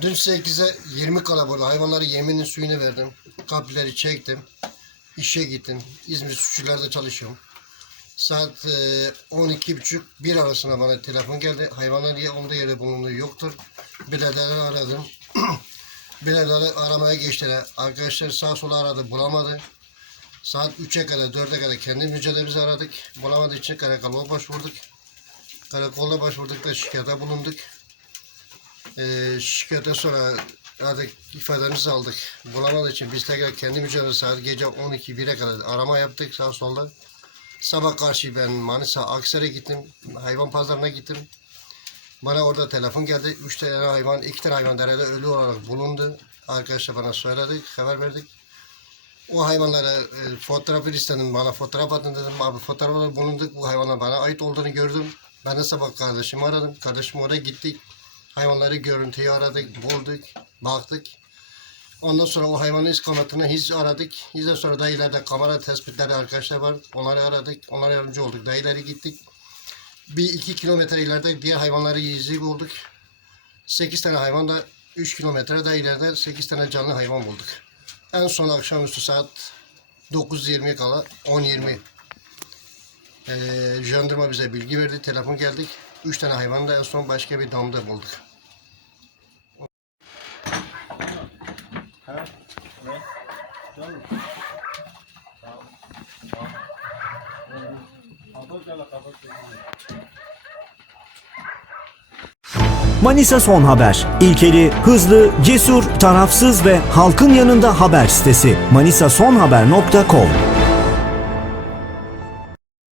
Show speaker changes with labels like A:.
A: Dün 8'e 20 kala burada hayvanları yeminin suyunu verdim. Kapıları çektim. İşe gittim. İzmir suçlularda çalışıyorum. Saat e, 12.30 bir arasında bana telefon geldi. Hayvanlar ya olduğu yerde bulunduğu yoktur. Biraderleri aradım. Biraderleri aramaya geçtiler. Arkadaşlar sağ sola aradı bulamadı. Saat 3'e kadar 4'e kadar kendi mücadelemizi aradık. Bulamadığı için karakola başvurduk. Karakola başvurduk da şikayete bulunduk. Ee, şikayete sonra artık ifademizi aldık. Bulamadığı için biz tekrar kendi mücadelesi saat gece 12-1'e kadar arama yaptık sağ solda. Sabah karşı ben Manisa Aksaray'a gittim. Hayvan pazarına gittim. Bana orada telefon geldi. Üç tane hayvan, iki tane hayvan derede ölü olarak bulundu. Arkadaşlar bana söyledi, haber verdik. O hayvanlara e, fotoğrafı istedim. Bana fotoğraf atın dedim. Abi fotoğraflar bulunduk. Bu hayvanlar bana ait olduğunu gördüm. Ben de sabah kardeşimi aradım. Kardeşim oraya gittik. Hayvanları görüntüyü aradık, bulduk, baktık. Ondan sonra o hayvanın istikametini hiç aradık. Bizden sonra da ileride kamera tespitleri arkadaşlar var. Onları aradık. Onlara yardımcı olduk. İleri gittik. Bir iki kilometre ileride diğer hayvanları izi bulduk. Sekiz tane hayvan da üç kilometre daha ileride sekiz tane canlı hayvan bulduk. En son akşamüstü saat 9.20 kala 10.20 ee, jandarma bize bilgi verdi. Telefon geldik. Üç tane hayvanı da en son başka bir damda bulduk.
B: Ha? Ne? Tamam. Tamam. Hı hı. Kapat gel kapat.
C: Manisa Son Haber. İlkeli, hızlı, cesur, tarafsız ve halkın yanında haber sitesi. manisasonhaber.com